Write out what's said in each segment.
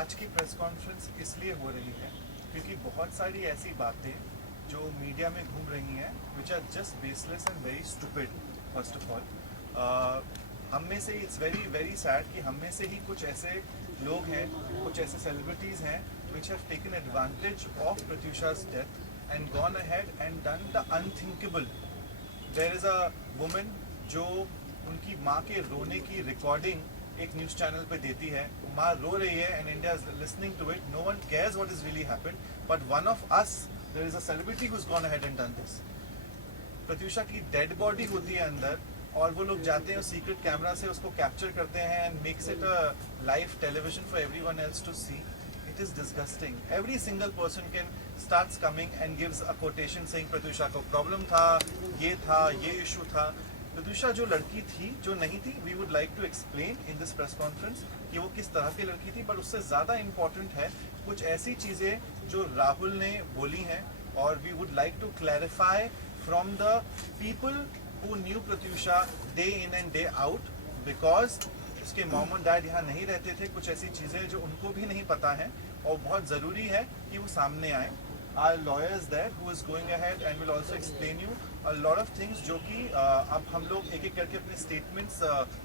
आज की press conference इसलिए हो रही है क्योंकि बहुत सारी ऐसी बातें जो मीडिया में घूम रही हैं which are just baseless and very stupid. First of all हम में से इट्स वेरी वेरी सैड कि हम में से ही कुछ ऐसे लोग हैं, कुछ ऐसे सेलिब्रिटीज़ हैं which have taken advantage of Pratyusha's death and gone ahead and done the unthinkable. There is a woman जो उनकी माँ के रोने की रिकॉर्डिंग एक न्यूज़ चैनल पे देती है, माँ रो रही है and India is listening to it, no one cares what is really happened, but one of us there is a celebrity who is gone ahead and done this. Pratyusha की dead body होती है अंदर और वो लोग जाते हैं सीक्रेट कैमरा से उसको कैप्चर करते हैं and makes it a live television for everyone else to see. It is disgusting. Every single person can starts coming and gives a quotation saying Pratyusha को प्रॉब्लम था, ये इशू था। प्रत्यूषा जो लड़की थी, जो नहीं थी, we would like to explain in this press conference कि वो किस तरह की लड़की थी, पर उससे ज़्यादा इम्पॉर्टेंट है कुछ ऐसी चीज़ें जो राहुल ने बोली हैं और we would like to clarify from the people who knew Pratyusha day in and day out, because उसके मॉम और डैड यहाँ नहीं रहते थे। कुछ ऐसी चीज़ें जो उनको भी नहीं पता है और बहुत ज़रूरी है कि वो सामने आए। Our lawyers there who is going ahead and will also explain you a lot of things जो कि अब हम लोग एक एक करके अपने स्टेटमेंट्स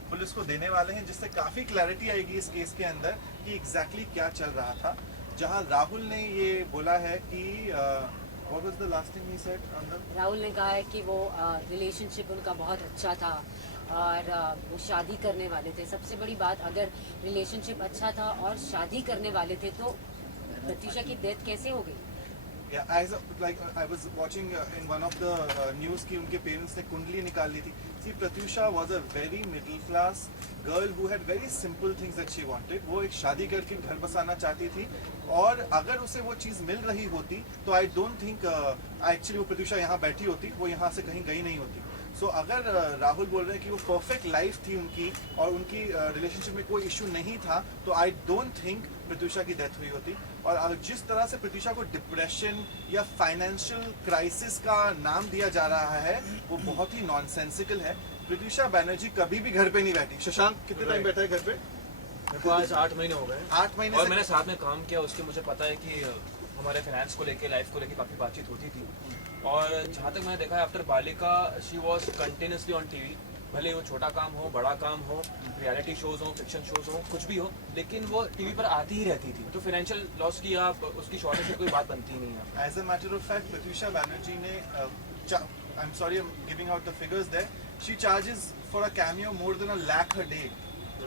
पुलिस को देने वाले हैं, जिससे काफ़ी क्लैरिटी आएगी इस केस के अंदर कि एग्जैक्टली क्या चल रहा था। जहां राहुल ने ये बोला है कि what was the last thing he said on the... Rahul ने कहा है कि वो रिलेशनशिप उनका बहुत अच्छा था और वो शादी करने वाले थे। सबसे बड़ी बात, अगर रिलेशनशिप अच्छा था और शादी करने वाले थे तो प्रत्यूषा की डेथ कैसे हो गई? Yeah, I was watching in one of the news कि उनके पेरेंट्स ने कुंडली निकाल ली थी। See, Pratyusha was a very middle class girl who had very simple things that she wanted. वो एक शादी करके घर बसाना चाहती थी और अगर उसे वो चीज़ मिल रही होती तो आई डोंट थिंक एक्चुअली वो प्रत्यूषा यहाँ बैठी होती, वो यहाँ से कहीं गई नहीं होती। सो अगर राहुल बोल रहे हैं कि वो परफेक्ट लाइफ थी उनकी और उनकी रिलेशनशिप में कोई इशू नहीं था, तो आई डोंट थिंक प्रत्यूषा की डेथ हुई होती। और जिस तरह से प्रत्यूषा को डिप्रेशन या फाइनेंशियल क्राइसिस का नाम दिया जा रहा है वो बहुत ही नॉनसेंसिकल है। प्रत्यूषा बैनर्जी कभी भी घर पे नहीं बैठी। शशांक कितने टाइम बैठा है घर पे? मेरे को आज 8 महीने हो गए। 8 महीने और मैंने साथ में काम किया, उसके मुझे पता है कि हमारे फाइनेंस को लेके, लाइफ को लेके काफ़ी बातचीत होती थी। और जहाँ तक मैंने देखा है, आफ्टर बालिका she was continuously on TV. भले वो छोटा काम हो, बड़ा काम हो, रियलिटी शोज हो, फिक्शन शोज हो, कुछ भी हो, लेकिन वो टीवी पर आती ही रहती थी। तो फाइनेंशियल लॉस की या उसकी शॉर्टेज की कोई बात बनती ही नहीं है। As a matter of fact Pratyusha Banerjee ने I am sorry I am giving out the figures there, she charges for a cameo more than $1 lakh a day.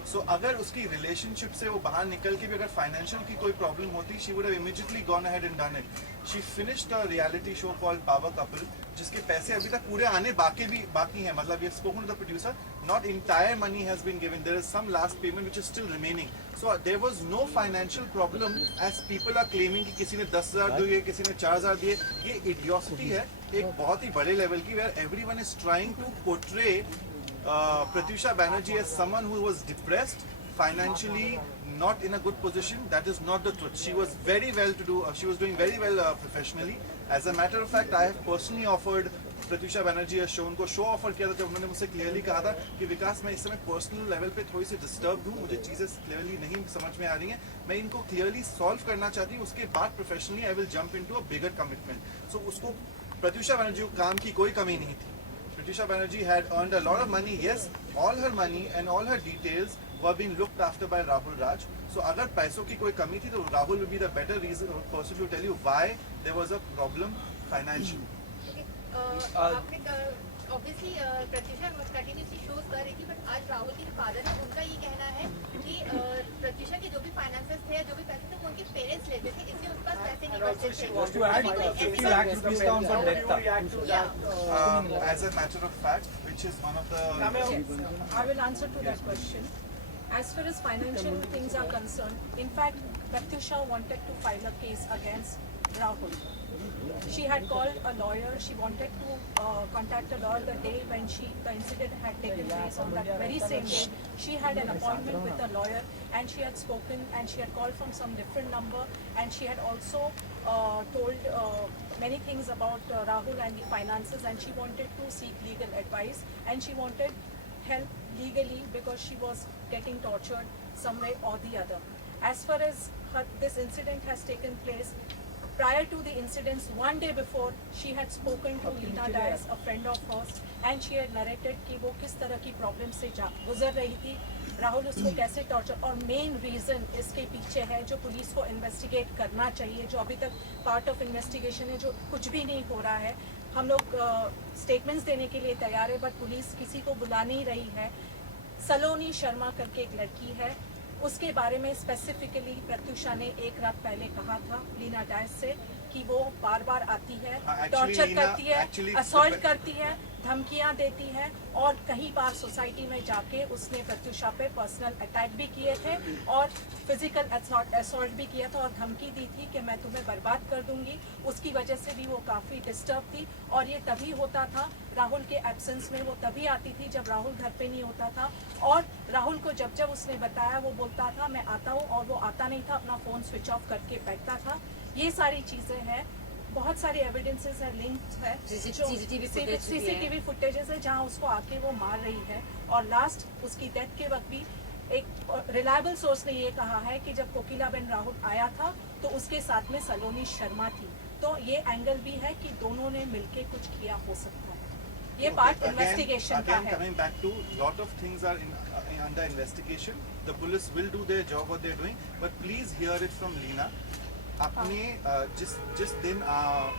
So अगर उसकी रिलेशनशिप से वो बाहर निकल के भी अगर फाइनेंशियल की कोई प्रॉब्लम होती, she would have immediately gone ahead and done it. She finished a reality show called power couple, जिसके पैसे अभी तक पूरे आने बाकी हैं। मतलब ये spoken to the producer, not entire money has been given, there is some last payment which is still remaining, so there was no financial problem as people are claiming कि किसी ने 10,000 दिए, किसी ने 4,000 दिए। ये idiocity है एक बहुत ही बड़े लेवल की, where everyone is trying to portray Pratyusha Banerjee as someone who was depressed, financially not in a good position. That is not the truth. She was very well to do, she was doing very well professionally. As a matter of fact, I have personally offered Pratyusha Banerjee show, उनको show offer किया था जब उन्होंने मुझसे clearly कहा था कि विकास मैं इस समय पर्सनल लेवल पे थोड़ी सी डिस्टर्ब हूँ, मुझे चीज़ें क्लियरली नहीं समझ में आ रही हैं, मैं इनको क्लियरली सॉल्व करना चाहती हूँ, उसके बाद professionally I will jump into a bigger commitment. So उसको प्रत्यूषा बैनर्जी को काम की कोई कमी नहीं थी। Pratyusha Banerjee had earned a lot of money, yes, all her money and all her details were being looked after by Rahul Raj. So अगर पैसों की कोई कमी थी तो Rahul will be the better person to tell you why there was a problem financially. आपने obviously Pratyusha continuously shows कर रही थी, बट आज राहुल के फादर है, उनका ये कहना है कि प्रत्यूषा के जो भी फाइनेंसेस थे, जो भी पैसे थे, वो उनके पेरेंट्स लेते थे, इसलिए उनके पास पैसे नहीं बचते थे। As a matter of fact, which is one of the... I will answer to that question. As far as financial things are concerned, in fact, Pratyusha wanted to file a case against Rahul. She had called a lawyer. She wanted to contact a lawyer the day when the incident had taken place. On that very same day, she had an appointment with a lawyer, and she had spoken, and she had called from some different number, and she had also told many things about Rahul and the finances, and she wanted to seek legal advice, and she wanted help legally because she was getting tortured some way or the other. As far as this incident has taken place, prior to the incidents, one day before, she had spoken to Leena Dias, a friend of hers, and she had narrated कि वो किस तरह की problem से गुजर रही थी, राहुल उसको कैसे टॉर्चर, और मेन रीजन इसके पीछे है जो पुलिस को इन्वेस्टिगेट करना चाहिए, जो अभी तक पार्ट ऑफ इन्वेस्टिगेशन है, जो कुछ भी नहीं हो रहा है. हम लोग स्टेटमेंट्स देने के लिए तैयार है, बट पुलिस किसी को बुला नहीं रही है. सलोनी शर्मा करके एक लड़की है, उसके बारे में स्पेसिफिकली प्रत्युषा ने एक रात पहले कहा था लीना डायस से कि वो बार बार आती है, टॉर्चर करती है, असॉल्ट करती है, धमकियां देती है, और कहीं बार सोसाइटी में जाके उसने प्रत्युषा पे पर्सनल अटैक भी किए थे और फिजिकल असॉल्ट भी किया था और धमकी दी थी कि मैं तुम्हें बर्बाद कर दूंगी. उसकी वजह से भी वो काफ़ी डिस्टर्ब थी, और ये तभी होता था राहुल के एब्सेंस में. वो तभी आती थी जब राहुल घर पे नहीं होता था, और राहुल को जब जब उसने बताया वो बोलता था मैं आता हूँ, और वो आता नहीं था, अपना फ़ोन स्विच ऑफ करके बैठता था. ये सारी चीज़ें हैं, बहुत सारी एविडेंसेस है, लिंक्स है, सीसीटीवी फुटेजेस है जहाँ उसको आके वो मार रही है. और लास्ट उसकी डेथ के वक्त भी एक रिलायबल सोर्स ने ये कहा है कि जब कोकिलाबेन राहुल आया था तो उसके साथ में सलोनी शर्मा थी. तो ये एंगल भी है कि दोनों ने मिलके कुछ किया हो सकता है. ये पार्ट इन्वेस्टिगेशन का है. Coming back to lot of things are under investigation. The police will do their job what they're doing, but please hear it from Leena. अपने जिस दिन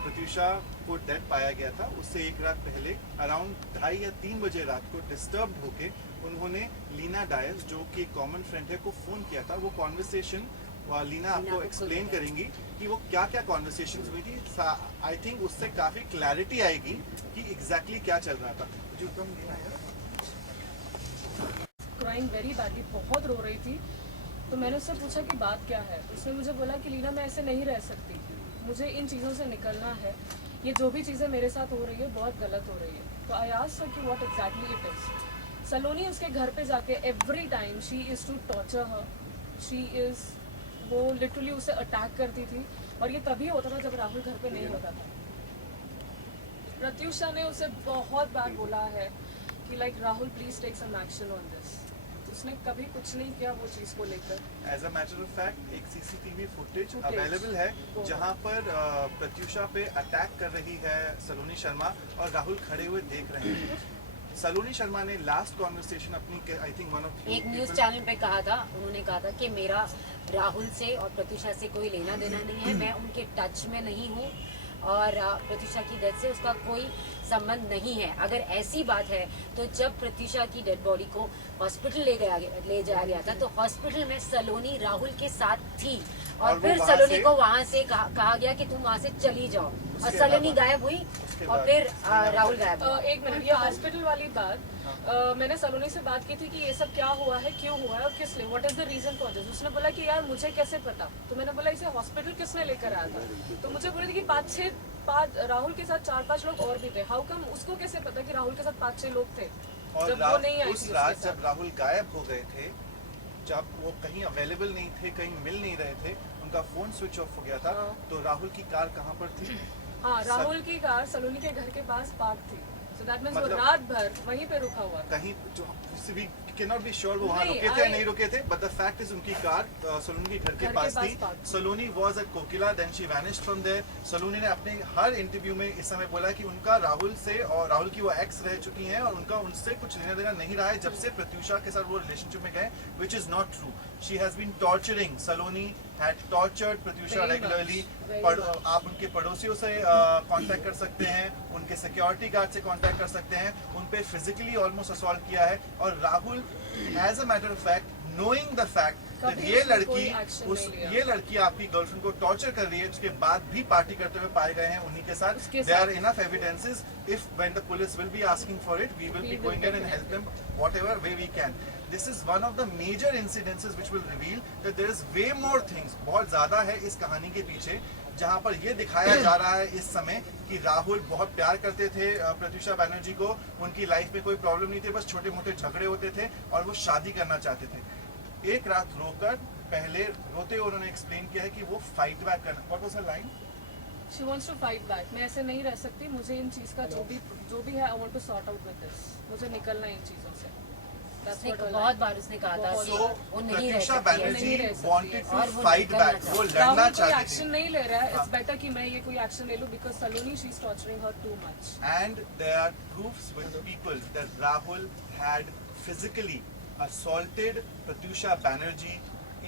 प्रत्युषा को डेड पाया गया था उससे एक रात पहले अराउंड 2:30 या 3 बजे रात को डिस्टर्ब होके उन्होंने लीना डायस जो कि कॉमन फ्रेंड है को फोन किया था. वो कॉन्वर्सेशन लीना आपको एक्सप्लेन करेंगी कि वो क्या क्या कॉन्वर्सेशन हुई थी. आई थिंक उससे काफी क्लैरिटी आएगी कि एग्जैक्टली क्या चल रहा था. जो कम लीना यार क्राइंग वेरी बैडली, बहुत रो रही थी. तो मैंने उससे पूछा कि बात क्या है. उसने मुझे बोला कि लीना मैं ऐसे नहीं रह सकती, मुझे इन चीज़ों से निकलना है, ये जो भी चीज़ें मेरे साथ हो रही है बहुत गलत हो रही है. तो आई आस्क्ड हर कि what exactly it is. Saloni उसके घर पे जाके every time she is to torture her, she is, वो लिटरली उसे अटैक करती थी. और ये तभी होता था जब राहुल घर पे नहीं होता था. प्रत्युषा ने उसे बहुत बार बोला है कि like Rahul please take some action on this. उसने कभी कुछ नहीं किया वो चीज को लेकर. As a matter of fact एक सीसीटीवी फुटेज अवेलेबल है जहां पर प्रत्युषा पे अटैक कर रही है सलोनी शर्मा और राहुल खड़े हुए देख रहे हैं. सलोनी शर्मा ने लास्ट कॉन्वर्सेशन अपनी आई थिंक वन ऑफ एक न्यूज चैनल पे कहा था, उन्होंने कहा था कि मेरा राहुल से और प्रत्युषा से कोई लेना देना नहीं है, मैं उनके टच में नहीं हूँ और प्रत्युषा की डेथ से उसका कोई संबंध नहीं है. अगर ऐसी बात है तो जब प्रत्युषा की डेड बॉडी को हॉस्पिटल ले जाया गया था तो हॉस्पिटल में सलोनी राहुल के साथ थी और फिर सलोनी को वहाँ से कहा गया कि तुम वहाँ से चली जाओ और सलोनी गायब हुई और फिर राहुल गायब हुआ. एक मिनट, ये हॉस्पिटल वाली बात, मैंने सलोनी से बात की थी कि ये सब क्या हुआ है, क्यों हुआ है और किस लिए, what is the reason for this. उसने बोला कि यार मुझे कैसे पता. तो मैंने बोला इसे हॉस्पिटल किसने लेकर आया था. तो मुझे बोली थी कि 5-6 राहुल के साथ 4-5 लोग और भी थे. हाउ कम उसको कैसे पता कि राहुल के साथ 5-6 लोग थे और जब वो नहीं आई उस थी रात उसके साथ. जब राहुल गायब हो गए थे, जब वो कहीं अवेलेबल नहीं थे, कहीं मिल नहीं रहे थे, उनका फोन स्विच ऑफ हो गया था, तो राहुल की कार कहाँ पर थी? हाँ, राहुल की कार सलोनी के घर के पास पार्क थी. So that means वो रात भर वहीं पे रुका हुआ था. कहीं जो वी कैनॉट बी श्योर वो वहाँ नहीं, रुके थे नहीं रुके थे, बट द फैक्ट इज उनकी कार सलोनी के घर के पास थी. Saloni was at Kokila, then she vanished from there. Saloni ने अपने हर इंटरव्यू में इस समय बोला कि उनका राहुल से और राहुल की वो एक्स रह चुकी हैं और उनका उनसे कुछ लेना देना नहीं रहा है जब से प्रत्युषा के साथ वो रिलेशनशिप में गए, which is not true. She has been torturing. Saloni had tortured Pratyusha regularly. आप उनके पड़ोसियों से कांटेक्ट कर सकते हैं, उनके सिक्योरिटी गार्ड से कांटेक्ट कर सकते हैं, उन पे फिजिकली ऑलमोस्ट असॉल्ट किया है. और Rahul as a matter of fact, knowing the fact that ये लड़की आपकी गर्लफ्रेंड को टॉर्चर कर रही है, उसके बाद भी पार्टी करते हुए पाए गए हैं उन्हीं के साथ. There are enough evidences. If when the police will be asking for it, we will be going in and help them whatever way we can. This is one of the major incidences which will reveal that there is way more things. बहुत ज्यादा है इस कहानी के पीछे, जहाँ पर ये दिखाया जा रहा है इस समय कि राहुल बहुत प्यार करते थे प्रत्युषा बैनर्जी को, उनकी लाइफ में कोई प्रॉब्लम नहीं थी, बस छोटे मोटे झगड़े होते थे और वो शादी करना चाहते थे. एक रात रोकर पहले रोते हुए उन्होंने एक्सप्लेन किया है कि वो फाइट बैक करना. What was her line? She wants to fight back. मैं ऐसे नहीं रह सकती, मुझे इन चीज का जो भी है, I want to sort out with this. मुझे निकलना है इन चीजों से. That's उसने what I बहुत like. बार उसने कहा था कि So वो नहीं रह Pratyusha सकती है। Banerjee नहीं रह सकती है। wanted to और वो fight निकलना back. वो चाहती लड़ना राहुल कोई चाहती एक्शन थी. नहीं ले रहा है. इट्स बेटर कि मैं ये कोई एक्शन ले लूं because Saloni she is torturing her too much. And there are proofs with people that Rahul had physically assaulted Pratyusha Banerjee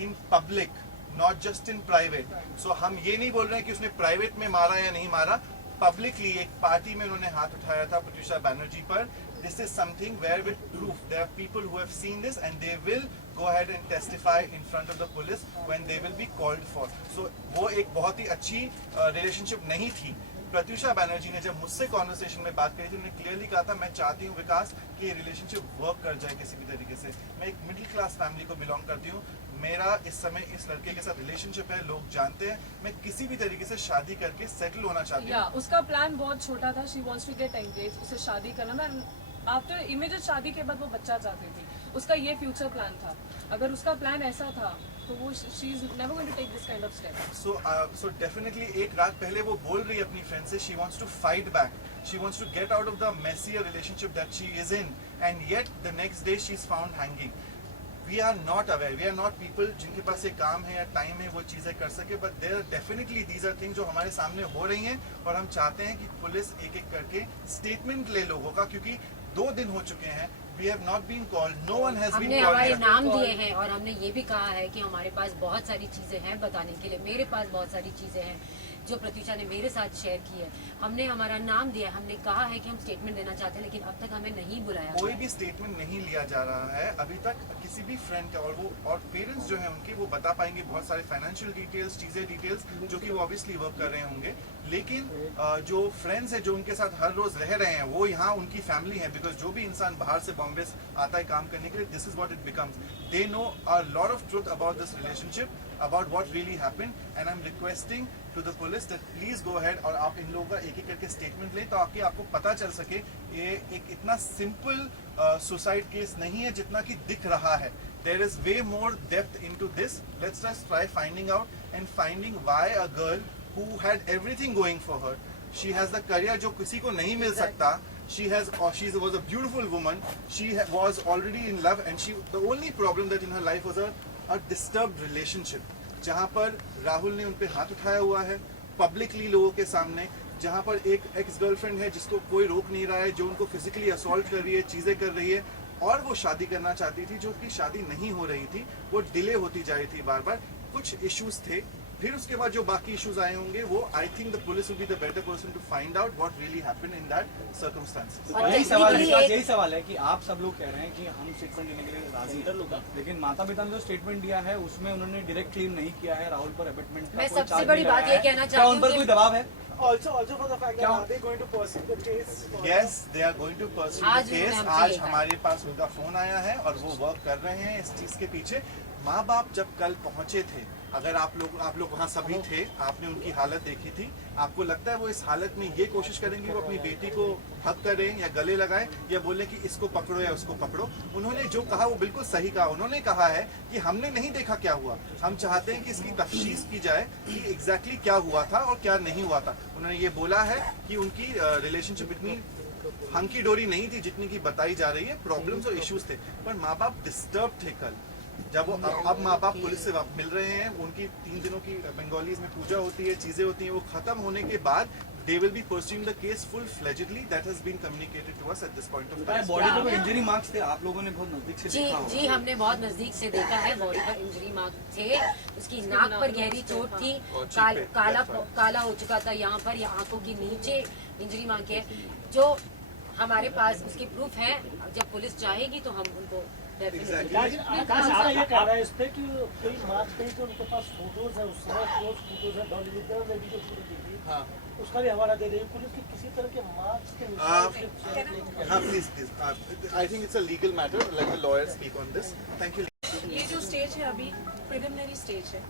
in public, not just in private. So हम ये नहीं बोल रहे हैं कि उसने प्राइवेट में मारा या नहीं मारा, पब्लिकली एक पार्टी में उन्होंने हाथ उठाया था प्रत्यूषा बैनर्जी पर. This is something where with proof there are people who have seen this and they will go ahead and testify in front of the police when they will be called for. So वो एक बहुत ही अच्छी relationship नहीं थी. प्रत्यूषा बैनर्जी ने जब मुझसे conversation में बात करी थी उन्होंने क्लियरली कहा था मैं चाहती हूँ विकास कि ये रिलेशनशिप वर्क कर जाए किसी भी तरीके से. मैं एक मिडिल क्लास फैमिली को बिलोंग करती हूँ. मेरा इस समय इस लड़के के साथ रिलेशनशिप है, लोग जानते हैं. मैं किसी भी तरीके से शादी करके सेटल होना चाहती या हूँ. उसका प्लान बहुत छोटा था. She wants to get engage, उसे शादी करना ना. आफ्टर इमीडिएट शादी के बाद वो बच्चा चाहती थी. उसका ये फ्यूचर प्लान था. अगर उसका प्लान ऐसा था तो वो she is never going to take this kind of step. So definitely एक रात पहले वो बोल रही है अपनी फ्रेंड से she wants to fight back. She wants to get out of the messier relationship that she is in, and yet the next day she's found hanging. We are not aware. We are not people जिनके पास ये काम है या time है वो चीजें कर सके. But there are definitely these are things जो हमारे सामने हो रही हैं और हम चाहते हैं कि पुलिस एक एक करके स्टेटमेंट ले लोगों का, क्योंकि 2 दिन हो चुके हैं. We have not been called. No one has been हमने called. हमारे yet. नाम दिए हैं और हमने ये भी कहा है कि हमारे पास बहुत सारी चीजें हैं बताने के लिए. मेरे पास बहुत सारी चीजें हैं जो प्रत्यूषा ने मेरे साथ शेयर की है. हमने हमारा नाम दिया, हमने कहा है कि हम स्टेटमेंट देना चाहते हैं, लेकिन अब तक हमें नहीं बुलाया. कोई भी स्टेटमेंट नहीं लिया जा रहा है अभी तक किसी भी फ्रेंड का. और पेरेंट्स जो हैं उनके वो बता पाएंगे बहुत सारे फाइनेंशियल डिटेल्स, चीजें डिटेल्स जो कि वो ऑब्वियसली वर्क कर रहे होंगे. लेकिन जो फ्रेंड्स हैं जो उनके साथ हर रोज रह रहे हैं वो यहाँ उनकी फैमिली है. बिकॉज जो भी इंसान बाहर से बॉम्बे आता है काम करने के लिए, this is what it becomes. They know a lot of truth about this relationship, about what really happened, and I am requesting to the police that please go ahead और आप इन लोगों का एक एक करके स्टेटमेंट लें ताकि आपको पता चल सके ये एक इतना सिंपल सुसाइड केस नहीं है जितना कि दिख रहा है. There is way more depth into this. Let's just try finding out and finding why a girl who had everything going for her, she has the career जो किसी को नहीं मिल सकता. She was a beautiful woman. She was already in love, and the only problem that in her life was a disturbed relationship. जहाँ पर राहुल ने उन पे हाथ उठाया हुआ है पब्लिकली लोगों के सामने, जहाँ पर एक एक्स गर्लफ्रेंड है जिसको कोई रोक नहीं रहा है, जो उनको फिजिकली असॉल्ट कर रही है, चीजें कर रही है, और वो शादी करना चाहती थी जो कि शादी नहीं हो रही थी, वो डिले होती जा रही थी बार बार. कुछ इश्यूज थे. फिर उसके बाद जो बाकी इश्यूज आए होंगे वो I think the police will be the better person to find out what really happened in that circumstances. और यही सवाल है कि आप सब लोग कह रहे हैं कि हम स्टेटमेंट देने के लिए राजी हैं, लेकिन माता पिता ने जो स्टेटमेंट दिया है उसमें उन्होंने डायरेक्ट क्लेम नहीं किया है राहुल पर अबेटमेंट का. मैं कोई सबसे charge बड़ी नहीं बात लगाया ये है. कहना क्या चाहती उन पर हूँ कोई कि दबाव है? Also for the fact that are they going to pursue the case? Yes, they are going to pursue आज the case. उन्होंने हमसे आज ये कहा. हमारे पास उनका फोन आया है और वो वर्क कर रहे हैं इस चीज के पीछे. माँ बाप जब कल पहुंचे थे, अगर आप लोग वहाँ सभी थे, आपने उनकी हालत देखी थी, आपको लगता है वो इस हालत में ये कोशिश करेंगे वो अपनी बेटी को हक करें या गले लगाएं या बोले कि इसको पकड़ो या उसको पकड़ो? उन्होंने जो कहा वो बिल्कुल सही कहा. उन्होंने कहा है कि हमने नहीं देखा क्या हुआ, हम चाहते हैं कि इसकी तफ्तीश की जाए कि एग्जैक्टली क्या हुआ था और क्या नहीं हुआ था. उन्होंने ये बोला है कि उनकी रिलेशनशिप इतनी हंकी डोरी नहीं थी जितनी की बताई जा रही है. प्रॉब्लम्स और इश्यूज थे, पर माँ बाप डिस्टर्ब थे कल. जब वो अब माँ बाप पुलिस से मिल रहे हैं, उनकी 3 दिनों की बंगालीज में पूजा होती है, चीजें होती हैं, वो खत्म होने के बाद they will be pursuing the case full-fledgedly. That has been communicated to us at this point of time. Body पर इंजरी मार्क्स थे, आप लोगों ने बहुत नजदीक से जी देखा होगा. जी हमने बहुत नजदीक से देखा है. बॉडी पर इंजरी मार्क थे, उसकी नाक पर गहरी चोट थी, काला हो चुका था यहाँ पर, या आंखों के नीचे इंजरी मार्क है जो हमारे पास उसके प्रूफ हैं. जब पुलिस चाहेगी तो हम उनको लेकिन आकाश आपका ये कह रहा है इस पे कि कोई मार्च कहीं तो उनके पास फोटोज है, उस समय फोटोज है डॉलीवुड में भी जो शूट की थी, हाँ. उसका भी हवाला दे रही है पुलिस की किसी तरह के मार्क्स के निशान. हाँ, please. I think it's a legal matter. Let the lawyers speak on this. Thank you. ये जो स्टेज है अभी प्रिलिमिनरी स्टेज है.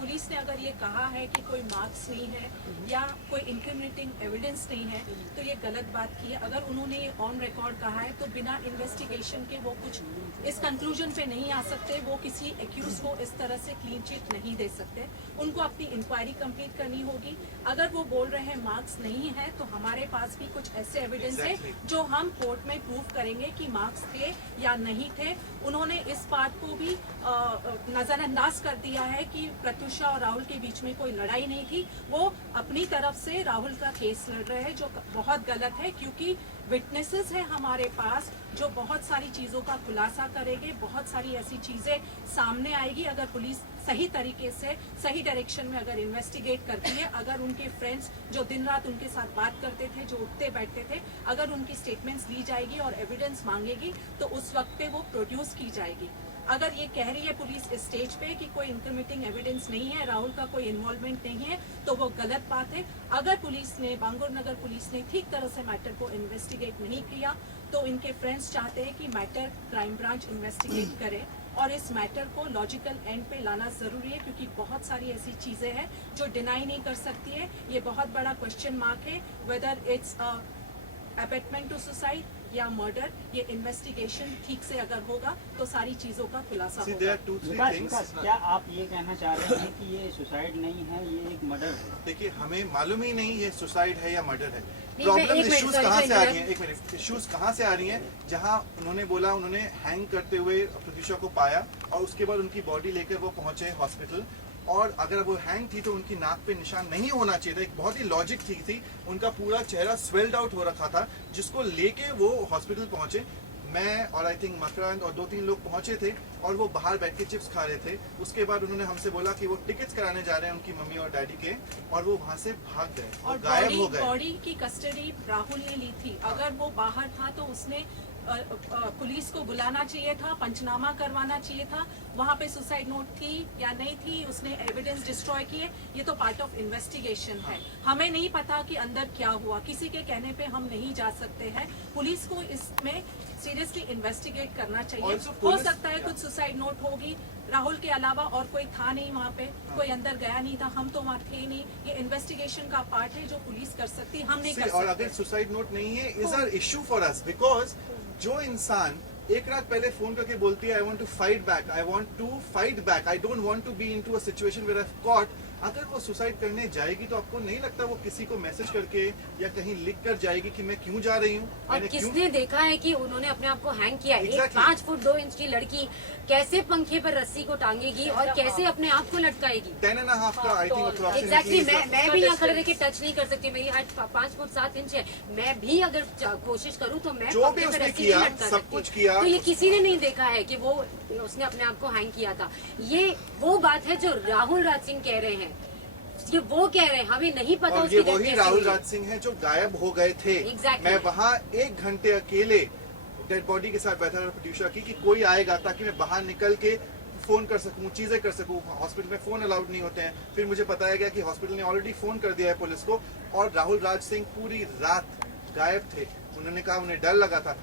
पुलिस ने अगर ये कहा है कि कोई मार्क्स नहीं है या कोई इंक्रिमिनेटिंग एविडेंस नहीं है तो ये गलत बात की है। अगर उन्होंने ऑन रिकॉर्ड कहा है तो बिना इन्वेस्टिगेशन के वो कुछ इस कंक्लूजन पे नहीं आ सकते। वो किसी एक्यूज को इस तरह से क्लीन चिट नहीं दे सकते। उनको अपनी इंक्वायरी कंप्लीट करनी होगी। अगर वो बोल रहे हैं मार्क्स नहीं है तो हमारे पास भी कुछ ऐसे एविडेंस है जो हम कोर्ट में प्रूव करेंगे कि मार्क्स थे या नहीं थे। उन्होंने इस बात को भी नजरअंदाज कर दिया है कि प्रत्युषा और राहुल के बीच में कोई लड़ाई नहीं थी। वो अपनी तरफ से राहुल का केस लड़ रहे हैं जो बहुत गलत है, क्योंकि विटनेसेस है हमारे पास जो बहुत सारी चीज़ों का खुलासा करेंगे। बहुत सारी ऐसी चीज़ें सामने आएगी अगर पुलिस सही तरीके से सही डायरेक्शन में अगर इन्वेस्टिगेट करती है। अगर उनके फ्रेंड्स जो दिन रात उनके साथ बात करते थे, जो उठते बैठते थे, अगर उनकी स्टेटमेंट्स ली जाएगी और एविडेंस मांगेगी तो उस वक्त पे वो प्रोड्यूस की जाएगी। अगर ये कह रही है पुलिस इस स्टेज पे कि कोई इंक्रिमिनेटिंग एविडेंस नहीं है, राहुल का कोई इन्वॉल्वमेंट नहीं है, तो वो गलत बात है। अगर पुलिस ने, बांगुर नगर पुलिस ने ठीक तरह से मैटर को इन्वेस्टिगेट नहीं किया तो इनके फ्रेंड्स चाहते हैं कि मैटर क्राइम ब्रांच इन्वेस्टिगेट करे और इस मैटर को लॉजिकल एंड पे लाना जरूरी है, क्योंकि बहुत सारी ऐसी चीजें हैं जो डिनाई नहीं कर सकती है। ये बहुत बड़ा क्वेश्चन मार्क है whether it's abetment to suicide या मर्डर। ये इन्वेस्टिगेशन ठीक से अगर होगा तो सारी चीजों का खुलासा See, होगा। there are 2-3 Vikas, things. विकास, क्या आप ये कहना चाह रहे हैं कि ये सुसाइड नहीं है, ये एक मर्डर है? देखिए, हमें मालूम ही नहीं ये सुसाइड है या मर्डर है। मैं प्रॉब्लम एक मिनट, इश्यूज sorry कहाँ to से आ रही interrupt. हैं? एक मिनट, इश्यूज कहाँ से आ रही हैं? जहाँ उन्होंने बोला उन्होंने हैंग करते हुए प्रत्युषा को पाया और उसके बाद उनकी बॉडी लेकर वो पहुंचे हॉस्पिटल, और अगर वो हैंग थी तो उनकी नाक पे निशान नहीं होना चाहिए था। एक बहुत ही लॉजिक थी। उनका पूरा चेहरा स्वेल्ड आउट हो रखा था, जिसको लेके वो हॉस्पिटल पहुंचे। मैं और आई थिंक मकरंद और 2-3 लोग पहुंचे थे और वो बाहर बैठ के चिप्स खा रहे थे। उसके बाद उन्होंने हमसे बोला कि वो टिकट्स कराने जा रहे हैं उनकी मम्मी और डैडी के, और वो वहां से भाग गए और गायब हो गए। बॉडी की कस्टडी राहुल ने ली थी। अगर वो बाहर था तो उसने पुलिस को बुलाना चाहिए था, पंचनामा करवाना चाहिए था, वहाँ पे सुसाइड नोट थी या नहीं थी, उसने एविडेंस डिस्ट्रॉय किए। ये तो पार्ट ऑफ इन्वेस्टिगेशन है। हमें नहीं पता कि अंदर क्या हुआ, किसी के कहने पे हम नहीं जा सकते हैं। पुलिस को इसमें सीरियसली इन्वेस्टिगेट करना चाहिए। Also, हो police- सकता है कुछ सुसाइड नोट होगी, राहुल के अलावा और कोई था नहीं वहाँ पे, कोई अंदर गया नहीं था, हम तो वहाँ थे नहीं। ये इन्वेस्टिगेशन का पार्ट है जो पुलिस कर सकती, हम नहीं See, कर और सकते। अगर सुसाइड नोट नहीं है is our issue for us, because जो इंसान एक रात पहले फोन करके बोलती है I want to fight back, I want to fight back, I don't want to be into a situation where I am caught, अगर वो सुसाइड करने जाएगी तो आपको नहीं लगता वो किसी को मैसेज करके या कहीं लिख कर जाएगी कि मैं क्यों जा रही हूँ, और मैंने क्यों। किसने देखा है कि उन्होंने अपने आप को हैंग किया? एक Exactly. 5 फुट 2 इंच की लड़की कैसे पंखे पर रस्सी को टांगेगी और कैसे अपने आप को लटकाएगी? 10.5 का आई थिंक एग्जैक्टली अप्रॉक्सिमेटली। मैं भी यहाँ खड़े रह के टच नहीं कर सकती। मेरी हाइट 5 फुट 7 इंच है। मैं भी अगर कोशिश करूँ तो मैं जो भी पंखे पर उसने रस्सी किया, नहीं लटका सब सकती। कुछ किया। तो ये किसी ने नहीं देखा है कि वो उसने अपने आप को हैंग किया था। ये वो बात है जो राहुल राज सिंह कह रहे हैं, ये वो कह रहे हैं, हमें नहीं पता और उसकी ये डेथ वही कैसे राहुल हुई। राज सिंह है जो गायब हो गए थे। Exactly. मैं वहाँ 1 घंटे अकेले डेड बॉडी के साथ बैठा था प्रत्युषा की कि कोई आएगा ताकि मैं बाहर निकल के फोन कर सकूं, चीजें कर सकूं। हॉस्पिटल में फोन अलाउड नहीं होते हैं। फिर मुझे बताया गया कि हॉस्पिटल ने ऑलरेडी फोन कर दिया है पुलिस को, और राहुल राज सिंह पूरी रात गायब थे। उन्होंने कहा उन्हें डर लगा था,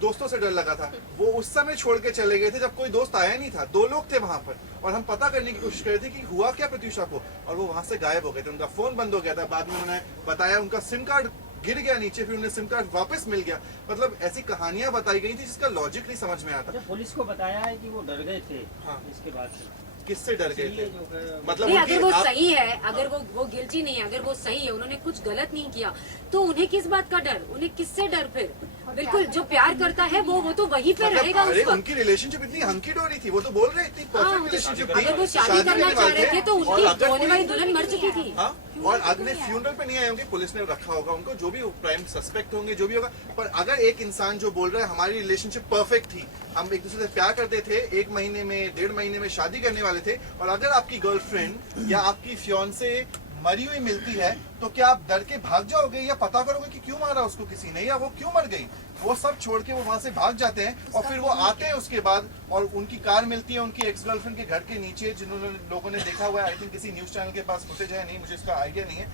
दोस्तों से डर लगा था। वो उस समय छोड़ के चले गए थे जब कोई दोस्त आया नहीं था। 2 लोग थे वहां पर, और हम पता करने की कोशिश कर रहे थे कि हुआ क्या प्रत्युषा को, और वो वहां से गायब हो गए थे। उनका फोन बंद हो गया था। बाद में उन्होंने बताया उनका सिम कार्ड गिर गया नीचे, फिर उन्हें सिम कार्ड वापस मिल गया। मतलब ऐसी कहानियां बताई गई थी जिसका लॉजिक नहीं समझ में आता। जब पुलिस को बताया है कि वो डर गए थे हाँ। इसके बाद से, किससे डर गए थे? ये जो है- मतलब नहीं, उनकी- अगर वो आप- सही है, अगर वो गिल्टी नहीं है, अगर वो सही है, उन्होंने कुछ गलत नहीं किया, तो उन्हें किस बात का डर? उन्हें किससे डर? फिर बिल्कुल जो प्यार करता है वो तो वहीं पे मतलब रहेगा अरे उस वक्त। उनकी रिलेशनशिप इतनी हंकी डोरी थी, वो तो बोल रहे थी हाँ, परफेक्ट रिलेशनशिप थी। अगर वो शादी करना करने चाह वाले रहे थे तो और उनकी अगर होने कोई- वाली दुल्हन मर चुकी थी। हाँ, और अगले फ्यूनरल पे नहीं आए होंगे, पुलिस ने रखा होगा उनको, जो भी प्राइम सस्पेक्ट होंगे, जो भी होगा। पर अगर एक इंसान जो बोल रहा है हमारी रिलेशनशिप परफेक्ट थी, हम एक दूसरे से प्यार करते थे, 1 महीने में 1.5 महीने में शादी करने वाले थे, और अगर आपकी गर्लफ्रेंड या आपकी फियांसे मरी हुई मिलती है तो क्या आप डर के भाग जाओगे या पता करोगे कि क्यों मारा उसको किसी ने या वो क्यों मर गई? वो सब छोड़ के वो वहां से भाग जाते हैं, और फिर वो आते हैं उसके बाद, और उनकी कार मिलती है उनकी एक्स गर्लफ्रेंड के घर के नीचे, जिन्होंने लोगों ने देखा हुआ है। आई थिंक किसी न्यूज चैनल के पास फुटेज है, नहीं मुझे इसका आइडिया नहीं है,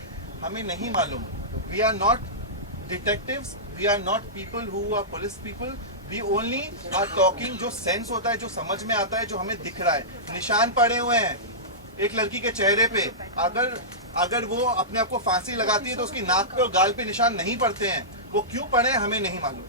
हमें नहीं मालूम। We are not detectives, we are not people who are police people, we only are talking जो सेंस होता है, जो समझ में आता है, जो हमें दिख रहा है। निशान पड़े हुए हैं, एक लड़की के चेहरे पे अगर वो अपने आप को फांसी लगाती है तो उसकी नाक पे और गाल पे निशान नहीं पड़ते हैं। वो क्यों पड़े हमें नहीं मालूम।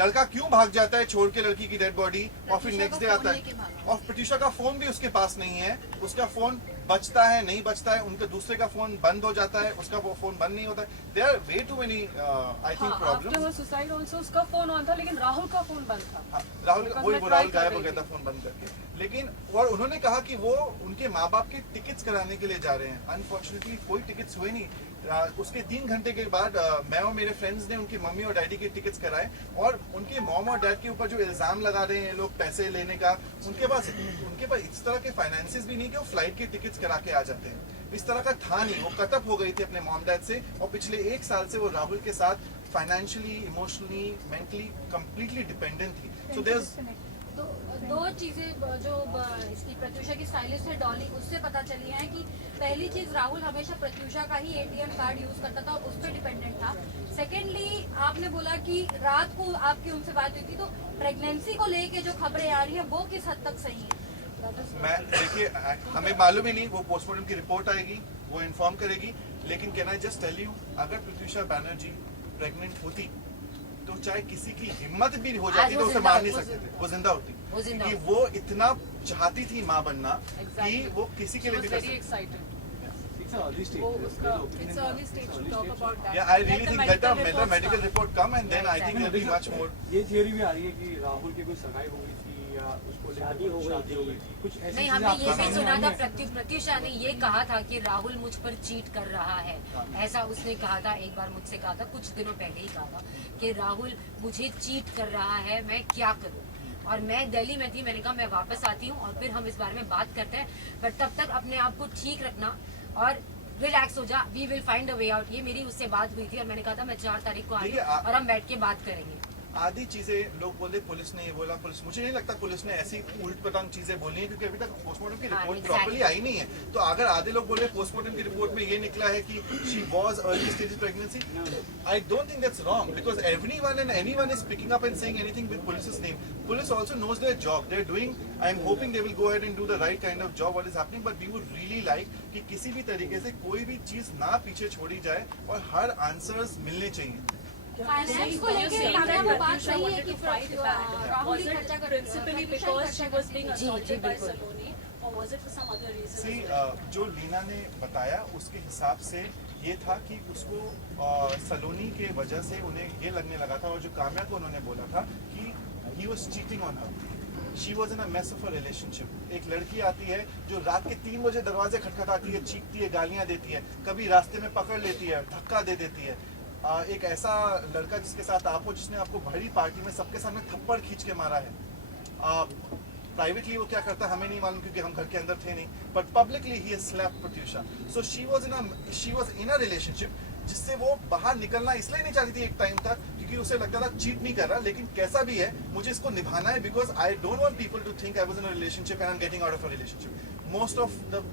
लड़का क्यों भाग जाता है छोड़ के लड़की की डेड बॉडी और फिर नेक्स्ट डे आता है, और प्रत्युषा का फोन भी उसके पास नहीं है। उसका फोन बचता है नहीं बचता है, उनके दूसरे का फोन बंद हो जाता है, उसका वो फोन बंद नहीं होता है। There are way too many I think after problems. Suicide also उसका फोन ऑन था लेकिन राहुल का फोन बंद था। राहुल Because वही मैं वो try राहुल कर गायब हो रही गया था थी। फोन बंद करके। लेकिन और उन्होंने कहा कि वो उनके माँ बाप के टिकट्स कराने के लिए जा रहे हैं। अनफॉर्चुनेटली कोई टिकट्स हुए नहीं। उसके 3 घंटे के बाद मैं और मेरे फ्रेंड्स ने उनकी मम्मी और डैडी के टिकट्स कराए, और उनके मॉम और डैड के ऊपर जो इल्जाम लगा रहे हैं लोग पैसे लेने का, उनके पास इस तरह के फाइनेंसेस भी नहीं कि वो फ्लाइट के टिकट्स करा के आ जाते हैं। इस तरह का था नहीं। वो कट ऑफ हो गई थी अपने मॉम डैड से, और पिछले 1 साल से वो राहुल के साथ financially, emotionally, mentally completely dependent थी। सो देयर तो 2 चीजें जो इसकी प्रत्युषा की स्टाइलिस्ट है डॉली, उससे पता चली है कि पहली चीज राहुल हमेशा प्रत्युषा का ही एटीएम कार्ड यूज करता था, उस पर डिपेंडेंट था। सेकेंडली आपने बोला कि रात को आपकी उनसे बात हुई थी, तो प्रेगनेंसी को लेके जो खबरें आ रही है वो किस हद तक सही है? मैं देखिए हमें मालूम ही नहीं, वो पोस्टमार्टम की रिपोर्ट आएगी, वो इन्फॉर्म करेगी। लेकिन can I just tell you, अगर प्रत्युषा बैनर्जी प्रेग्नेंट होती तो चाहे किसी की हिम्मत भी हो जाती तो उसे मार नहीं सकते थे, वो जिंदा होती। क्योंकि वो इतना चाहती थी माँ बनना कि वो किसी के लिए भी कर वेरी सकती। Excited. It's an early stage. वो उसका It's early stage to talk about that. Yeah, I really Let the think let the reports medical come. report come and then I think there'll be much more. ये theory भी आ रही है कि राहुल की कोई सगाई हो गई थी या उसको लेकर शादी हो गई शादी हो थी। गई थी। कुछ ऐसी नहीं, चीजें हमने आपके ये भी सामने सुना आई था, हैं? प्रत्युषा ने ये कहा था कि राहुल मुझ पर चीट कर रहा है। ऐसा उसने कहा था, एक बार मुझसे कहा था, कुछ दिनों पहले ही कहा था कि राहुल मुझे चीट कर रहा है, मैं क्या करूं। और मैं दिल्ली में थी, मैंने कहा मैं वापस आती हूँ और फिर हम इस बारे में बात करते हैं, बट तब तक अपने आप को ठीक रखना और रिलैक्स हो जा, we will find a way out. ये मेरी उससे बात हुई थी और मैंने कहा था मैं 4 तारीख को आ रही हूँ और हम बैठ के बात करेंगे। आधी चीजें लोग बोले पुलिस ने ये बोला, पुलिस, मुझे नहीं लगता पुलिस ने ऐसी उल्ट पटांग चीजें बोली हैं, क्योंकि अभी तक पोस्टमार्टम की हाँ, रिपोर्ट exactly. प्रॉपर्ली आई नहीं है। तो अगर आधे लोग बोले पोस्टमार्टम की रिपोर्ट में ये निकला है कि she was early stage pregnancy, I don't think that's wrong, because everyone and anyone is picking up and saying anything with police's name. Police also knows their job. They're doing. I'm hoping they will go ahead and do the right kind of job what is happening. But we would really like कि किसी भी तरीके से कोई भी चीज ना पीछे छोड़ी जाए और हर आंसर्स मिलने चाहिए। फाइनेंस को लेके काव्या वो बात सही है कि राहुल ही खर्चा कर Principally because she was being ji, assaulted by बिल्कुल। Saloni, or was it for some other reason? See, जो लीना ने बताया उसके हिसाब से ये था कि उसको सलोनी के वजह से उन्हें ये लगने लगा था, और जो काम्या को उन्होंने बोला था कि he was cheating on her. She was in a mess of a relationship. एक लड़की आती है जो रात के 3 बजे दरवाजे खटखटाती है, चीखती है, गालियां देती है, कभी रास्ते में पकड़ लेती है, धक्का दे देती है। एक ऐसा लड़का जिसके साथ आप हो, जिसने आपको भरी पार्टी में सबके सामने थप्पड़ खींच के मारा है। प्राइवेटली वो क्या करता है हमें नहीं मालूम, क्योंकि हम घर के अंदर थे नहीं, but publicly he slapped Pratyusha. So she was in a relationship जिससे वो बाहर निकलना इसलिए नहीं चाहती थी एक टाइम तक, क्योंकि उसे लगता था चीट नहीं कर रहा, लेकिन कैसा भी है मुझे इसको निभाना है, because I don't want people to think I was in a relationship and I am getting out of a relationship. Most of the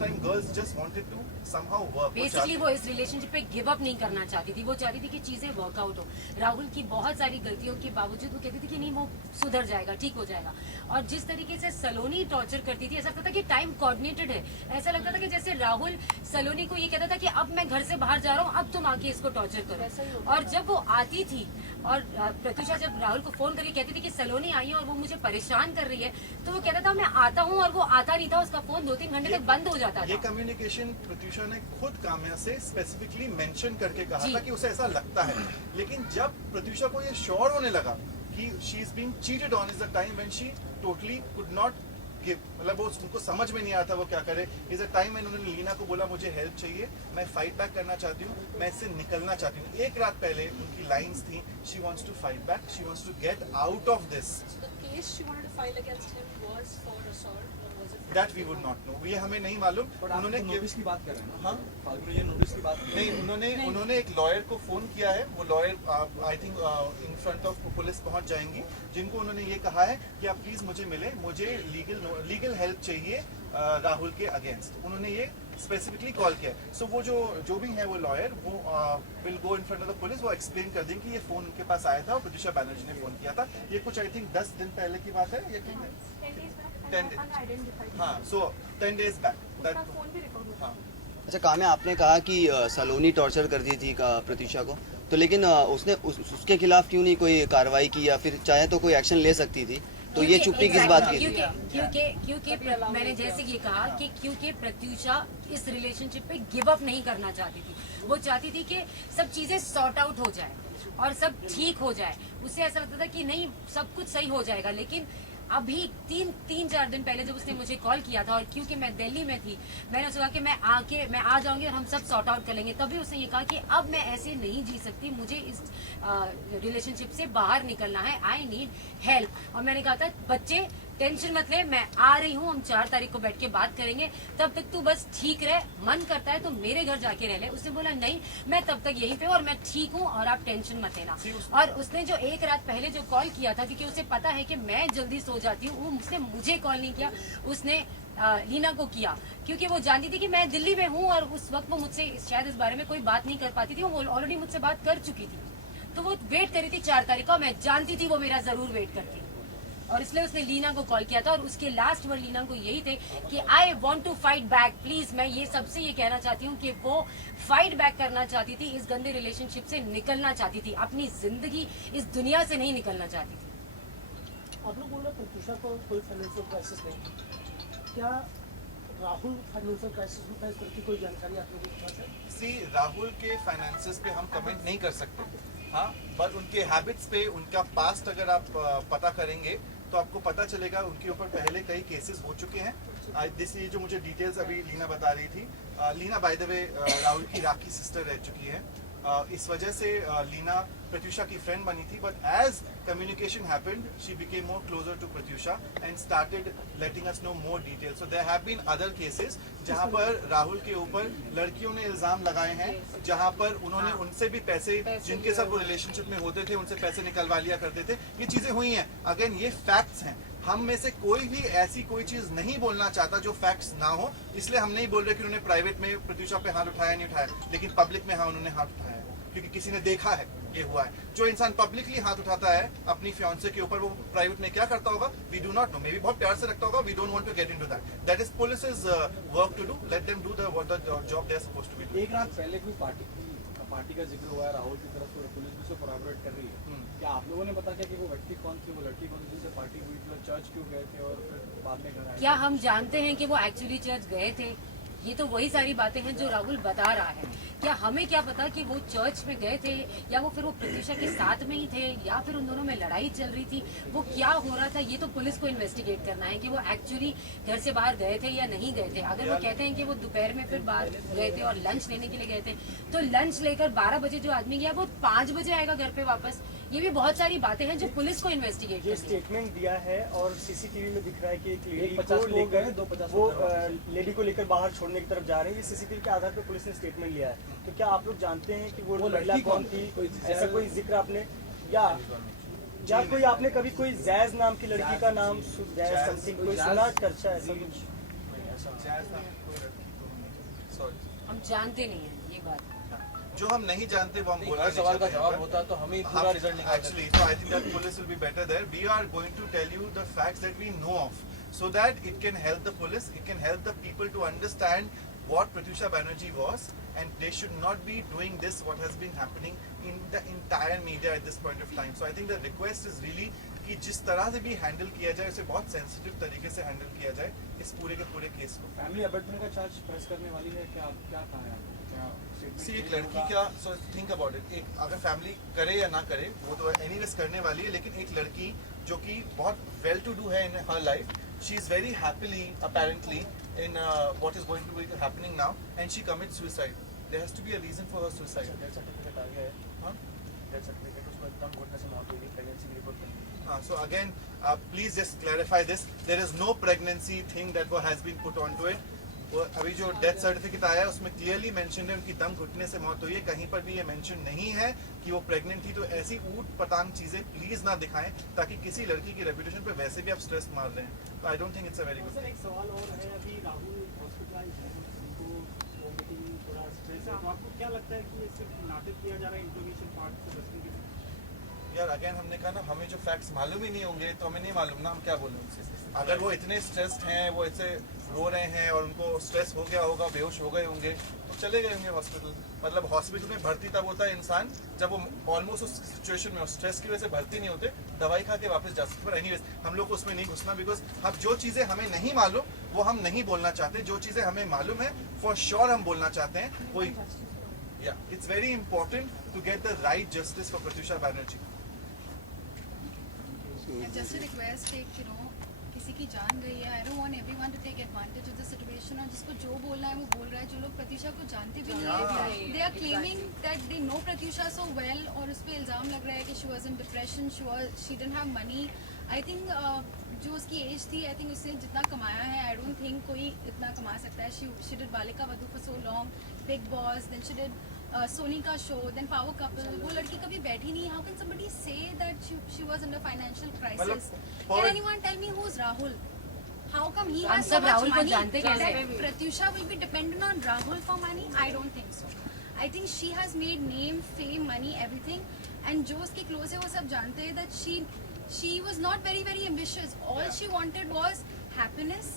time girls just wanted to somehow work. Basically वो इस relationship पे give up नहीं करना चाहती थी, वो चाहती थी कि चीजें वर्कआउट हो। राहुल की बहुत सारी गलतियों के बावजूद वो कहती थी कि नहीं वो सुधर जाएगा, ठीक हो जाएगा। और जिस तरीके से सलोनी टॉर्चर करती थी, ऐसा लगता था कि टाइम कोऑर्डिनेटेड है। ऐसा लगता था कि जैसे राहुल सलोनी को ये कहता था कि अब मैं घर से बाहर जा रहा हूँ, अब तुम आके इसको टॉर्चर करो। और जब वो आती थी और प्रत्युषा जब राहुल को फोन करके कहती थी कि सलोनी आई है और वो मुझे परेशान कर रही है, तो वो कहता था मैं आता हूँ, और वो आता नहीं था, उसका फोन 2-3 घंटे तक बंद हो जाता ये था। कम्युनिकेशन प्रत्युषा ने खुद काम्या से स्पेसिफिकली मेंशन करके कहा जी। था कि उसे ऐसा लगता है। लेकिन जब प्रत्युषा को ये श्योर होने लगा कि she is being cheated on, is the time when she totally could not give, मतलब वो उनको समझ में नहीं आता वो क्या करे। इज अ टाइम व्हेन उन्होंने लीना को बोला मुझे हेल्प चाहिए, मैं फाइट बैक करना चाहती हूँ, मैं इससे निकलना चाहती हूँ। एक रात पहले उनकी लाइंस थी, she wants to fight back, she wants to get out of this. So the case she wanted to file against him was for assault, or was it for that we would not know, ये हमें नहीं मालूम। उन्होंने notice की बात कर रहे हैं ना? हाँ? फाल्गुन ये नोटिस की बात कर रहे हैं? नहीं, उन्होंने एक लॉयर को फोन किया है, वो lawyer I think in front of police पहुंच जाएंगी, जिनको उन्होंने ये कहा है कि आप प्लीज मुझे मिले, मुझे लीगल हेल्प चाहिए राहुल के अगेंस्ट। उन्होंने ये स्पेसिफिकली कॉल किया है। सो वो जो भी है वो लॉयर, वो will go in front of the police, वो एक्सप्लेन कर देंगे कि ये फोन उनके पास आया था और प्रत्युषा बैनर्जी ने फोन किया था। ये कुछ आई थिंक 10 दिन पहले की बात है, या 10 अनआइडेंटिफाइड। हाँ, so 10 days back. उसका फोन भी रिकॉर्ड होता है। अच्छा काम्या, आपने कहा कि सलोनी टॉर्चर कर दी थी प्रत्यूषा को, तो लेकिन उसने उसके खिलाफ क्यों नहीं कोई कार्रवाई की, या फिर चाहे तो कोई एक्शन ले सकती थी, तो ये चुप्पी किस बात की थी? क्योंकि मैंने जैसे ये कहा कि क्योंकि प्रत्यूषा इस रिलेशनशिप पे गिव अप नहीं करना चाहती थी। वो चाहती थी कि सब चीजें सॉर्ट आउट हो जाए और सब ठीक हो जाए। उसे ऐसा लगता था कि नहीं, सब कुछ सही हो जाएगा। लेकिन अभी तीन चार दिन पहले जब उसने मुझे कॉल किया था, और क्योंकि मैं दिल्ली में थी, मैंने उसको कहा कि मैं आ जाऊंगी और हम सब सॉर्ट आउट कर लेंगे। तभी उसने ये कहा कि अब मैं ऐसे नहीं जी सकती, मुझे इस रिलेशनशिप से बाहर निकलना है, आई नीड हेल्प। और मैंने कहा था बच्चे टेंशन मत ले, मैं आ रही हूँ, हम 4 तारीख को बैठ के बात करेंगे, तब तक तू बस ठीक रह, मन करता है तो मेरे घर जाके रह ले। उसने बोला नहीं, मैं तब तक यहीं पे और मैं ठीक हूँ और आप टेंशन मत लेना। और उसने जो एक रात पहले जो कॉल किया था, क्योंकि उसे पता है कि मैं जल्दी सो जाती हूँ, उसने मुझे कॉल नहीं किया, उसने लीना को किया, क्योंकि वो जानती थी कि मैं दिल्ली में हूँ और उस वक्त वो मुझसे शायद इस बारे में कोई बात नहीं कर पाती थी। वो ऑलरेडी मुझसे बात कर चुकी थी, तो वो वेट करी थी 4 तारीख को। मैं जानती थी वो मेरा जरूर वेट करती, और इसलिए उसने लीना को कॉल किया था। और उसके लास्ट वर्ड लीना को यही थे कि I want to fight back please. मैं ये सबसे ये कहना चाहती हूँ कि वो फाइट बैक करना चाहती थी, इस गंदे रिलेशनशिप से निकलना चाहती थी, अपनी जिंदगी इस दुनिया से नहीं निकलना चाहती थी। आप लोग बोल रहे प्रत्यूषा को कोई फाइनेंशियल क्राइसिस नहीं, क्या राहुल फाइनेंशियल क्राइसिस में था, इस तरह की कोई जानकारी आप लोगों के पास है? सी, राहुल के फाइनेंसेस पे हम कमेंट नहीं कर सकते, हाँ, पर उनके हैबिट्स पे, उनका पास्ट अगर आप पता करेंगे तो आपको पता चलेगा उनके ऊपर पहले कई केसेस हो चुके हैं। ये जो मुझे डिटेल्स अभी लीना बता रही थी, Leena by the way Rahul की राखी सिस्टर रह चुकी है। इस वजह से लीना प्रत्यूषा की फ्रेंड बनी थी, but as communication happened, she became more closer to Pratyusha and started letting us know more details. So there have been other cases जहाँ पर राहुल के ऊपर लड़कियों ने इल्जाम लगाए हैं, जहाँ पर उन्होंने उनसे भी पैसे जिनके साथ वो रिलेशनशिप में होते थे उनसे पैसे निकलवा लिया करते थे। ये चीजें हुई हैं, अगेन ये फैक्ट्स हैं। हम में से कोई भी ऐसी कोई चीज नहीं बोलना चाहता जो फैक्ट्स ना हो, इसलिए हम नहीं बोल रहे कि उन्होंने प्राइवेट में प्रत्यूषा पे हाथ उठाया नहीं उठाया, लेकिन पब्लिक में हाँ उन्होंने हाथ उठाया है, क्योंकि किसी ने देखा है ये हुआ है। जो इंसान पब्लिकली हाथ उठाता है अपनी फियांसे के ऊपर, वो प्राइवेट में क्या करता होगा we do not know, maybe बहुत प्यार से रखता होगा, we don't want to get into that, that is police's work to do, let them do the job they are supposed to be. एक रात पहले कोई पार्टी का जिक्र हुआ है राहुल की तरफ से, पुलिस भी उसे कोलैबोरेट कर रही है, क्या आप लोगों ने पता किया कि वो व्यक्ति कौन थी, वो लड़की कौन थी जिससे पार्टी हुई थी, चर्च क्यों गए थे और फिर बाद में घर आए? क्या हम जानते हैं कि वो एक्चुअली चर्च गए थे? ये तो वही सारी बातें हैं जो राहुल बता रहा है। क्या हमें क्या पता कि वो चर्च में गए थे, या वो फिर वो प्रत्यूषा के साथ में ही थे, या फिर उन दोनों में लड़ाई चल रही थी? वो क्या हो रहा था ये तो पुलिस को इन्वेस्टिगेट करना है कि वो एक्चुअली घर से बाहर गए थे या नहीं गए थे। अगर वो कहते हैं कि वो दोपहर में फिर बाहर गए थे और लंच लेने के लिए गए थे, तो लंच लेकर 12 बजे जो आदमी गया वो 5 बजे आएगा घर पे वापस। ये भी बहुत सारी बातें हैं जो पुलिस को इन्वेस्टिगेट जो करनी है। स्टेटमेंट दिया है और सीसीटीवी में दिख रहा है कि एक लेडी एक को 50 लोग लेकर हैं, 250 वो लोग लेडी को लेकर बाहर छोड़ने की तरफ जा रहे हैं। ये सीसीटीवी के आधार पर पुलिस ने स्टेटमेंट लिया है। तो क्या आप लोग जानते हैं कि वो महिला लड़की कौन कौन थी? कोई ऐसा कोई जिक्र आपने या कोई आपने कभी कोई जैज नाम की लड़की का नाम जैज समथिंग कोई सुना चर्चा ऐसा कुछ? हम जानते नहीं है ये बात। जो हम नहीं जानते वो हम बोलना हर नहीं सवाल का चाहते जवाब हैं, होता तो हम ही but पूरा रिजल्ट निकाल actually, so I think that police will be better there. We are going to tell you the facts that we know of, so that it can help the police, it can help the people to understand what Pratyusha Banerjee was, and they should not be doing this what has been happening in the entire media at this point of time. So I think the request is really कि जिस तरह से भी handle किया जाए उसे बहुत sensitive तरीके से हैंडल किया जाए इस पूरे के पूरे केस को। फैमिली अबेटमेंट का चार्ज प्रेस करने वाली है, क्या क्या कहा है आपने? क्या सी एक लड़की का, सो थिंक अबाउट इट, एक अगर फैमिली करे या ना करे वो तो एनीवेज करने वाली है, लेकिन एक लड़की जो कि बहुत वेल टू डू है in her life, she is very happily apparently in what is going to be happening now, and she commit suicide. There has to be a reason for her suicide. Death certificate आ गया है, हाँ death certificate उसको एकदम घुटने से मौत हुई थी, प्रेगनेंसी की रिपोर्ट करनी। हाँ, so again, please just clarify this. There is no pregnancy thing that has been put onto it. अभी जो डेथ सर्टिफिकेट आया है उसमें क्लियरली मेंशन है उनकी दम घुटने से मौत हुई है, कहीं पर भी ये मेंशन नहीं है कि वो प्रेग्नेंट थी। तो ऐसी ऊट पटांग चीजें प्लीज ना दिखाएं, ताकि किसी लड़की की रेपुटेशन पे वैसे भी आप स्ट्रेस मार रहे हैं। तो आई don't think it's a very good. Sir एक सवाल और है, अभी राहुल हॉस्पिटलाइज है, उनको वोमिटिंग थोड़ा स्ट्रेस है, तो आपको क्या लगता है कि ये सिर्फ नाटक किया जा रहा है इंट्रोगेशन पार्ट से बचने के लिए? यार अगेन हमने कहा ना, हमें जो फैक्ट्स मालूम ही नहीं होंगे तो हमें नहीं मालूम ना, हम क्या बोलें उनसे। अगर वो इतने स्ट्रेस्ड हैं, वो ऐसे रो रहे हैं और उनको स्ट्रेस हो गया होगा, बेहोश हो गए होंगे, तो चले गए होंगे हॉस्पिटल। मतलब हॉस्पिटल में भर्ती तब होता है इंसान जब वो ऑलमोस्ट उस सिचुएशन में हो, स्ट्रेस की वजह से भर्ती नहीं होते, दवाई खा के वापस जा सकते। पर एनीवेज हम लोग को उसमें नहीं घुसना, बिकॉज हम जो चीज़ें हमें नहीं मालूम वो हम नहीं बोलना चाहते, जो चीज़ें हमें मालूम है फॉर श्योर हम बोलना चाहते हैं। कोई it's very important to get the right justice for Pratyusha Banerjee. Just request एक किसी की जान गई है, I don't want everyone to take advantage of the situation, और जिसको जो बोलना है वो बोल रहा है। जो लोग प्रत्युषा को जानते भी नहीं है, they are claiming that they know Pratyusha so well, और उस पर इल्ज़ाम लग रहा है कि she was in depression, she didn't have money. I think जो उसकी एज थी, आई थिंक उसने जितना कमाया है, आई डोंट थिंक कोई इतना कमा सकता है। She did Balika Vadhu for so long, Bigg Boss, then she did Sony का शो, देन पावर कपल। वो लड़की कभी बैठी नहीं। How can somebody say that she was under financial crisis? Can anyone tell me who is Rahul? How come he has so much money that Pratyusha will be dependent on Rahul for money? I don't think so. I think she has made name, fame, money, everything. And जो उसके close है वो सब जानते हैं that she was not very ambitious. All she wanted was happiness,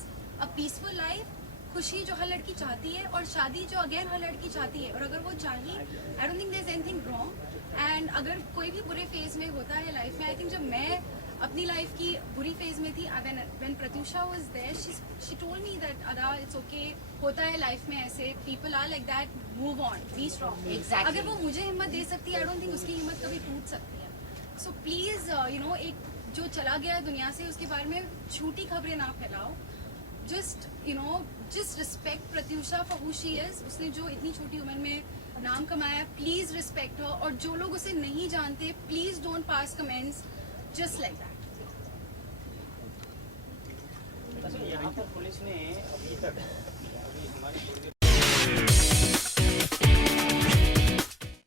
a peaceful life, खुशी जो हर लड़की चाहती है, और शादी जो अगेन हर लड़की चाहती है। और अगर वो चाहिए, I don't think there's anything wrong. And अगर कोई भी बुरे फेज में होता है लाइफ में, I think जब मैं अपनी लाइफ की बुरी फेज में थी, when Pratyusha was there, she told me that Ada, it's okay, होता है लाइफ में ऐसे, people are like that, move on, be strong. Exactly. अगर वो मुझे हिम्मत दे सकती है, I don't think उसकी हिम्मत कभी टूट सकती है। So please, एक जो चला गया दुनिया से, उसके बारे में झूठी खबरें ना फैलाओ। just respect Pratyusha for who she is. उसने जो इतनी छोटी उम्र में नाम कमाया, please respect her. और जो लोग उसे नहीं जानते, please don't pass comments just like that. यहाँ पर पुलिस ने अभी तक हमारी